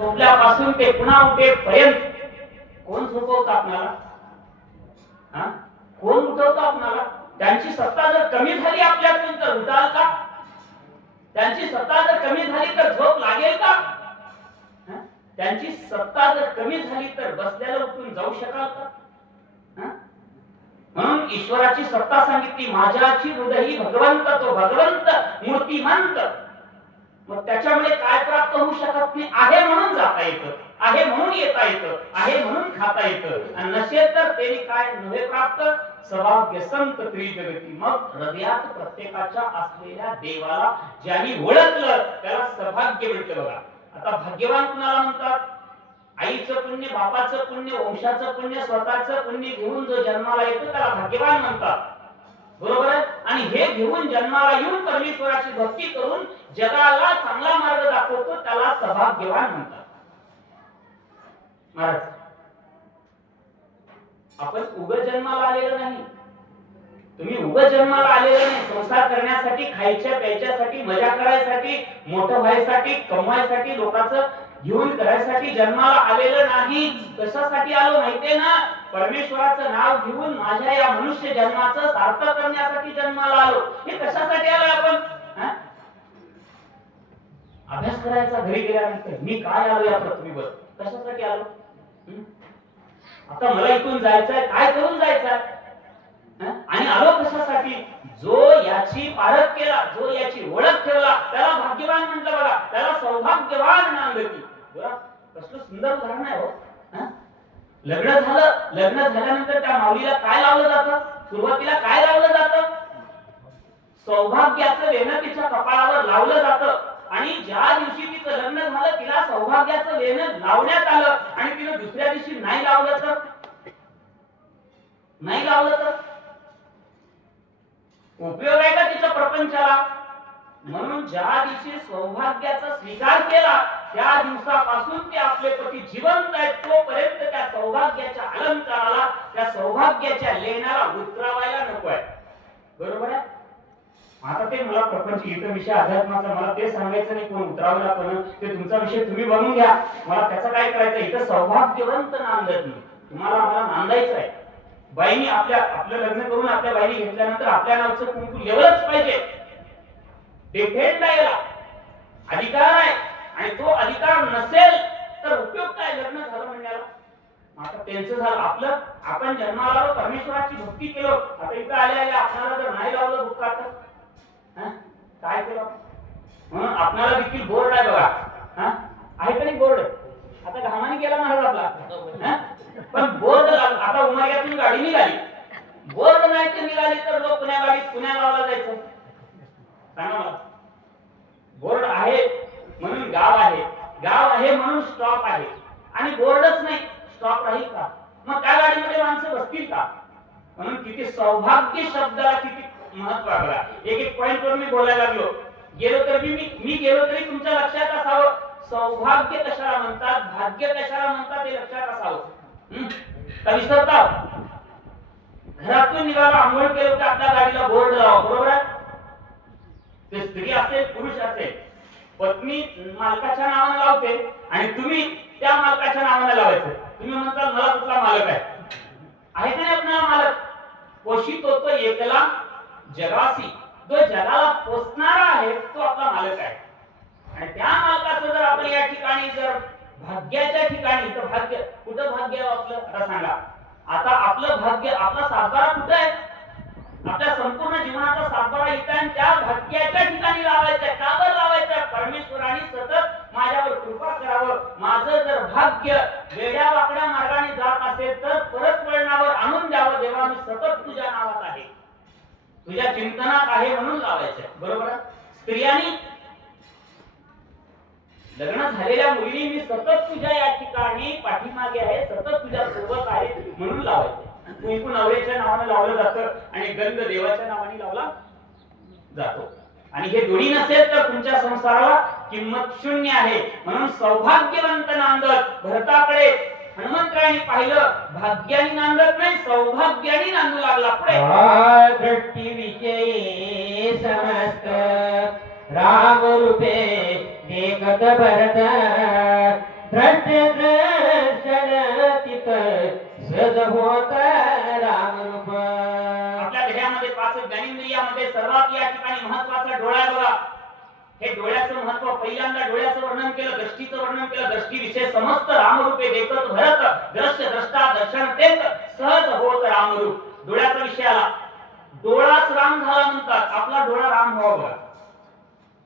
झोपल्यापासून ते पुन्हा उठेपर्यंत कोण झोपवतं आपणाला? कोण उठवतं आपणाला? त्यांची सत्ता जर कमी झाली आपल्यातून तर उठाल का? त्यांची सत्ता जर कमी झाली तर झोप लागेल का? त्यांची सत्ता जर कमी झाली तर बसल्याला उठून जाऊ शकाल का? म्हणून ईश्वराची सत्ता सांगितली, माझ्याची हृदयी भगवंत, तो भगवंत मूर्तिमंत. मग त्याच्यामुळे काय प्राप्त होऊ शकत नाही? आहे म्हणून जाता येतं, आहे म्हणून येता येतं, आहे म्हणून खाता येतं. आणि नसेल तर ते काय नव्हे प्राप्त? सौभाग्य संत त्रिजगती. मग हृदयात प्रत्येकाच्या असलेल्या देवाला ज्यांनी ओळखलं त्याला सौभाग्य मिळतं. बघा आता भाग्यवान कुणाला म्हणतात? आईचं पुण्य, बापाचं पुण्य, वंशाचं पुण्य, स्वतःचं पुण्य घेऊन जो जन्माला येतो त्याला भाग्यवान म्हणतात. बरोबर आहे? आणि हे घेऊन जन्माला येऊन परमेश्वराची भक्ती करून जगाला चांगला मार्ग दाखवतो त्याला सौभाग्यवान म्हणतात. महाराज, आपण उग जन्माला आलेलो नाही. तुम्ही उग जन्माला आलेलो नाही. संसार करण्यासाठी, खायच्या प्यायच्यासाठी, मजा करायसाठी, मोठं व्हायसाठी, कमवायसाठी, लोकांचं घेऊन करायसाठी जन्माला आलेलं नाही. कशासाठी आलो माहितीये ना? परमेश्वराचं नाव घेऊन माझ्या या मनुष्य जन्माचं सार्थक करण्यासाठी जन्माला आलो. हे कशासाठी आलो आपण? अभ्यास करायचा घरी गेल्यानंतर. मी काय आलो या पृथ्वीवर? कशासाठी आलो? आता मला इथून जायचंय, काय करून जायचंय? आणि आलो कशासाठी? जो याची पारख केला, जो याची ओळख ठेवला त्याला भाग्यवान म्हटलं. बघा त्याला सौभाग्यवान नांदती. कसलं सुंदर उदाहरण आहे हो. लग्न झालं, लग्न झाल्यानंतर त्या माऊलीला काय लावलं जातं? सुरुवातीला काय लावलं जातं? सौभाग्याचं वेणं तिच्या कपाळावर लावलं जातं. आणि ज्या दिवशी तिचं लग्न झालं तिला सौभाग्याचं वेणं लावण्यात आलं आणि तिने दुसऱ्या दिवशी नाही लावलं तर? नाही लावलं तर उपयोग आहे का तिच्या प्रपंचाला? म्हणून ज्या दिवशी सौभाग्याचा स्वीकार केला त्या दिवसापासून ते आपले पती जिवंत आहेत तोपर्यंत त्या सौभाग्याच्या अलंकाराला, त्या सौभाग्याच्या लेण्याला उतरावायला नको आहे. बरोबर आहे? आता ते मला प्रपंच इथं विषय अध्यात्माचा, मला ते सांगायचं नाही कोण उतरावला पण ते तुमचा विषय तुम्ही बनवून घ्या. मला त्याचं काय करायचं? इथं सौभाग्यवंत नांदत नाही. तुम्हाला मला नांदायचं आहे. बाईनी आपलं लग्न करून आपल्या बाईनी घेतल्यानंतर आपल्या नावचं कुंकू लेवलच पाहिजे. डिफेंड याला अधिकार आहे. आणि तो अधिकार नसेल तर उपयोग काय लग्न झालं म्हणण्याला? आता त्यांचं झालं, आपलं आपण जन्माला आलो, परमेश्वराची भक्ती केलो. आता इथं आल्या आपल्याला जर नाही लावलं बुक्कात काय केलं? म्हणून आपल्याला देखील बोर्ड आहे बघा. आहे का नाही बोर्ड? आता घामाने गेला महाराज आपला. पण बोर्ड आता उमरग्यातून गाडी निघाली, बोर्ड नाही तर निघाली तर लोक पुण्या गाडीत पुण्या गावाला जायचं. सांगा मला. बोर्ड आहे म्हणून गाव आहे, गाव आहे म्हणून स्टॉप आहे. आणि बोर्डच नाही स्टॉप राहील का? मग त्या गाडीमध्ये माणसं बसतील का? म्हणून किती सौभाग्य शब्दाला किती महत्व आहे बघा. एक एक पॉइंट वर मी बोलायला लागलो. गेलो तर मी गेलो तरी तुमच्या लक्षात असावं सौभाग्य कशाला म्हणतात, भाग्य कशाला म्हणतात हे लक्षात असावं. का विसरता? घरातून निघाला, आंघोळ केलं की आपल्या गाडीला बोर्ड लावा. बरोबर आहे? ते स्त्री असेल पुरुष असेल, पत्नी मालकाच्या नावाने लावते आणि तुम्ही त्या मालकाच्या नावाने लावायचं. तुम्ही म्हणता मला कुठला मालक आहे? आहे का नाही आपला मालक? पोषित होतो एकला जगासी, जो जगाला पोसणारा आहे तो आपला मालक आहे. आणि त्या मालकाचं जर आपण या ठिकाणी जर भाग्याच्या ठिकाणी, तर भाग्य कुठं भाग्य आपलं? आता सांगा. आता आपलं भाग्य, आपला सातबारा कुठं आहे? आपल्या संपूर्ण जीवनाचा सातबारा इथं आहे. त्या भाग्याच्या ठिकाणी लावायचा. का बरं लावायचा? परमेश्वराने सतत माझ्यावर कृपा करावं. माझं जर भाग्य वेड्या वाकड्या मार्गाने जात असेल तर परत वळणावर आणून द्यावं. देवा मी सतत तुझ्या नावात आहे, तुझ्या चिंतनात आहे म्हणून लावायचं. बरोबर? स्त्रियांनी लग्न झालेल्या मुलींनी मी सतत तुझ्या या ठिकाणी पाठीमागे आहे, सतत तुझ्या सोबत आहे म्हणून लावायचं. कुंकू नवऱ्याच्या नावाने लावलं जातं आणि गंध देवाच्या नावाने लावला जातो. आणि हे दोन्ही नसेल तर तुमच्या संसाराला किंमत शून्य आहे. म्हणून सौभाग्यवंत नांदत भरताकडे हनुमंतरायांनी पाहिलं, भाग्याने नांदत नाही सौभाग्याने नांदू लागला. पुढे दृष्टी विजयी समस्त राम रूपे देखत भरत दृष्ट दर्शन तिथ सहज होत रामरूप. आपल्या ध्येयामध्ये पाच ज्ञानेंद्रियामध्ये सर्वात या ठिकाणी महत्वाचा डोळा आहे बघा. हे डोळ्याचं महत्व पहिल्यांदा डोळ्याचं वर्णन केलं, दृष्टीचं वर्णन केलं. दृष्टी विषय समस्त रामरूपे देखत भरत दृश्य द्रष्टा दर्शन तेच सहज होत रामरूप. डोळ्याचा विषय आला. डोळाच राम झाला म्हणतात. आपला डोळा राम व्हावा बघा.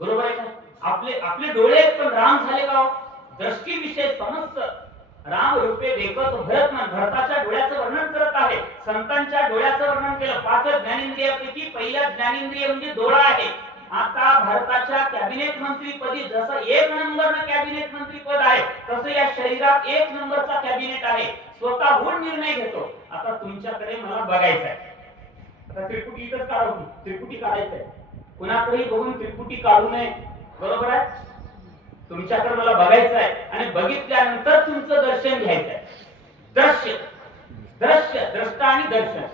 बरोबर आहे का? आपले डोळे आहेत पण राम झाले का? दृष्टी विषय समस्त राम रूपे देखत भरत मन. भरताच्या डोळ्याचं वर्णन करत आहे. संतांच्या डोळ्याचं वर्णन केलं. पाच ज्ञानेंद्रियापैकी पहिला ज्ञानेंद्रिय म्हणजे डोळा आहे. आता भारताच्या कॅबिनेट मंत्रीपदी जसं एक नंबरनं कॅबिनेट मंत्री पद आहे तसं या शरीरात एक नंबरचा कॅबिनेट आहे. स्वतःहून निर्णय घेतो. आता तुमच्याकडे मला बघायचं आहे. आता त्रिपुटी इथंच काढू. त्रिपुटी काढायचंय. कुणाकडेही बघून त्रिपुटी काढू नये. बरोबर आहे? तुमच्याकडे मला बघायचं आहे आणि बघितल्यानंतर तुमचं दर्शन घ्यायचं आहे. दृश्य दृश्य द्रष्टा आणि दर्शन.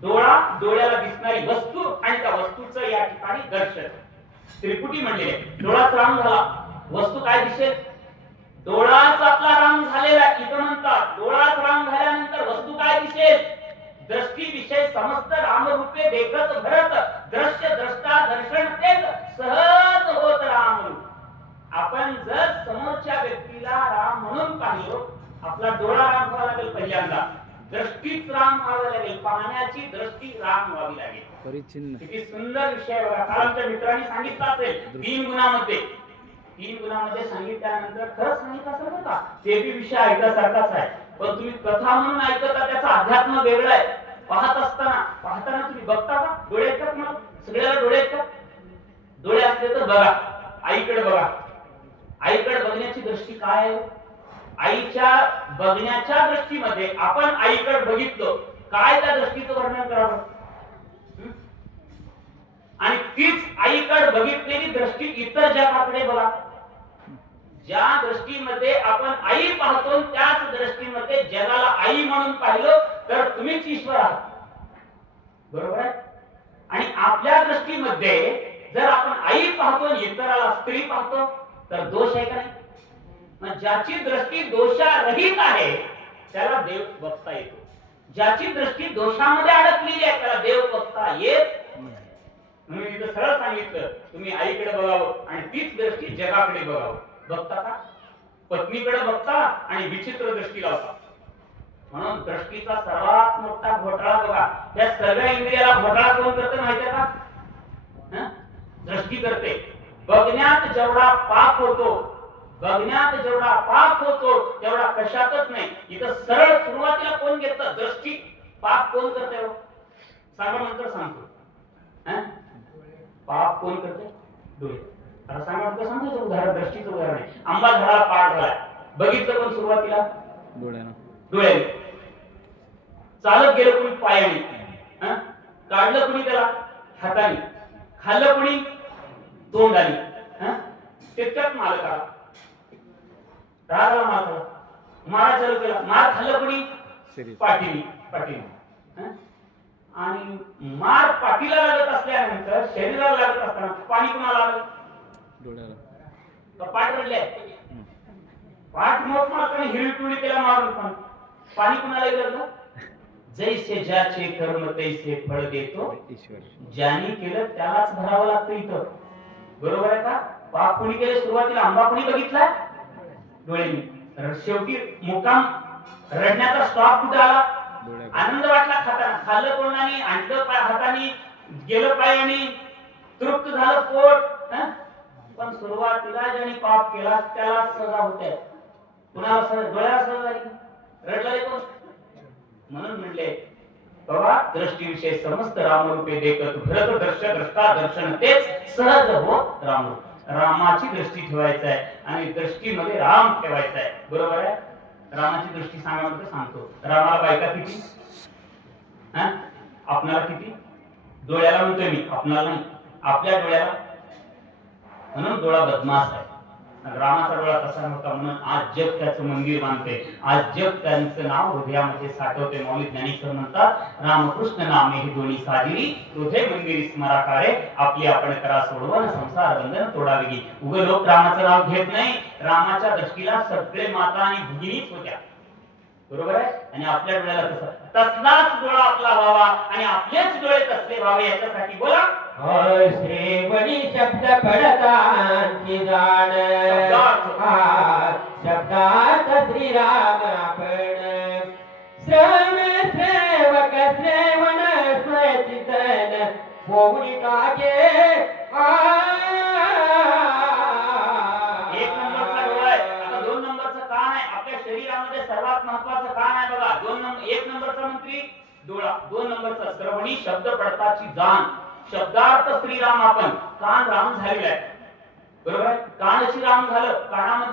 डोळा डोळ्याला दिसणारी वस्तू आणि त्या वस्तूचं या ठिकाणी दर्शन. त्रिपुटी म्हणले. डोळाच राम झाला. वस्तू काय दिसेल? डोळाच आपला राम झालेला. इथं म्हणतात डोळाच राम झाल्यानंतर वस्तू काय दिसेल? दृष्टी विषय समस्त रामरूपे देखत भरत दृश्य द्रष्टा दर्शन तेच सहज होत रामरूप. आपण जर समोरच्या व्यक्तीला राम म्हणून पाहिलो, आपला डोळा राम व्हावा लागेल पहिल्यांदा. दृष्टीच राम व्हावी लागेल. पाहण्याची दृष्टी राम व्हावी लागेल. परिचिन्न किती सुंदर विषय बघा. काल आमच्या मित्रांनी सांगितलं असेल तीन गुणामध्ये सांगितल्यानंतर खरंच सांगितलं असेल बरं का? ते बी विषय ऐकासारखाच आहे. पण तुम्ही कथा म्हणून ऐकता त्याचा अध्यात्म वेगळा आहे. पाहताना तुम्ही बघता का? डोळे आहेत का तुम्हाला? सगळ्याला डोळे आहेत का? डोळे असले तर बघा. आईकडे बघा. आईकडे बघण्याची दृष्टी काय आहे? आईच्या बघण्याच्या दृष्टीमध्ये आपण आईकडे बघितलो, काय त्या दृष्टीचं वर्णन करावं? आणि तीच आईकडे बघितलेली दृष्टी इतर जगाकडे बघा. ज्या दृष्टीमध्ये आपण आई पाहतो त्याच दृष्टीमध्ये जगाला आई म्हणून पाहिलं तर तुम्हीच ईश्वर आहात. बरोबर आहे? आणि आपल्या दृष्टीमध्ये जर आपण आई पाहतो इतराला स्त्री पाहतो तर दोष आहे का नाही? मग ज्याची दृष्टी दोषारहित आहे त्याला देव बघता येतो. ज्याची दृष्टी दोषामध्ये अडकलेली आहे त्याला देव बघता येत नाही. म्हणून इथं सरळ सांगितलं तुम्ही आईकडे बघावं आणि तीच दृष्टी जगाकडे बघावं. बघता का? पत्नीकडे बघता आणि विचित्र दृष्टी लावता. म्हणून दृष्टीचा सर्वात मोठा घोटाळा बघा. या सगळ्या इंद्रियाला घोटाळा कोण करते माहितीये का? दृष्टी करते. बघण्यात जेवढा पाप होतो तेवढा कशातच नाही. इथं सरळ सुरुवातीला कोण घेतलं? दृष्टी. पाप कोण करते हो? सांगा नंतर सांगतो. पाप कोण करते? डोळे. आता सांगा नंतर सांगतो. उदाहरण दृष्टीचं उदाहरण आहे. आंबा झाडाला पाड झालाय. बघितलं कोण सुरुवातीला? डोळ्याने. चालत गेलं कोणी? पायाने. काढलं कोणी त्याला? हाताने. खाल्लं कोणी? तोंडाने. तितक्यात माल करा. रागाला माल करा. मारा चालू केला. मार खाल्लं कोणी? पाठीने. आणि मार पाठीला लागत असल्यानंतर शरीराला लागत असताना पाणी कुणाला आलं? डोळ्याला. पाठ रडले. पाठ मोठ मारताना हिरवी पिवळी त्याला मारून पाणी कुणाला लागलं? जैसे ज्याचे कर्म तैसे फळ देतो ज्याने केलं त्यालाच भरावं लागतं इथं. बरोबर आहे का? पाप कुणी केले? सुरुवातीला आंबा कुणी बघितला? डोळ्यांनी. शेवटी मुक्काम रडण्याचा स्टॉप कुठे आला? आनंद वाटला खाताना. खाल्लं तोंडाने, आणलं हाताने, गेलं पायाने, तृप्त झालं पोट. पण सुरुवातीला ज्याने पाप केला त्याला सजा होते. कुणाला सजा? डोळ्याला सजा झाली. रडला कोण? म्हणून म्हणले बाबा दृष्टीविषय समस्त रामरूपे देखत भरत दृश्य द्रष्टा दर्शन तेच सहज हो रामरूप. रामाची दृष्टी ठेवायचं आहे आणि दृष्टीमध्ये राम ठेवायचा आहे. बरोबर आहे? रामाची दृष्टी सांगायला सांगतो. रामाला बायका किती? आपणाला किती? डोळ्याला म्हणतोय मी, आपणाला नाही. आपल्या डोळ्याला. म्हणून डोळा बदमाश आहे. आणि रामाचा डोळा तसा नव्हता म्हणून आज जग त्याचं मंदिर मानते, आज जग त्यांचं नाव हृदयामध्ये साठवते. मौलिक ज्ञानेश्वर म्हणतात रामकृष्ण नामे ही दोन्ही साजिरी तुझे मंदिरी स्मराकारे आपली आपण करा सोडवून संसार बंधन तोडावी. उग लोक रामाचं नाव घेत नाही. रामाच्या दृष्टीला सगळे माता आणि भगिनीच होत्या, बरोबर आहे. आणि आपल्या डोळ्याला तसलाच डोळा आपला व्हावा आणि आपलेच डोळे तसले व्हावे याच्यासाठी बोला श्रीवणी शब्द पडतांची जाण शब्दात श्रीराम आपण श्रम सेवक श्रेवण स्वचितन पोवणी काजे एक नंबरचा डोळा आहे. आता दोन नंबरचं कान आहे. आपल्या शरीरामध्ये सर्वात महत्वाचं कान आहे बघा. एक नंबरचा मंत्री डोळा, दोन नंबरचा श्रवणी शब्द पडताची जाण, शब्दार्थ श्रीराम आपण. कान राम झालेला आहे, बरोबर आहे. कान श्रीराम झालं, कानामध्ये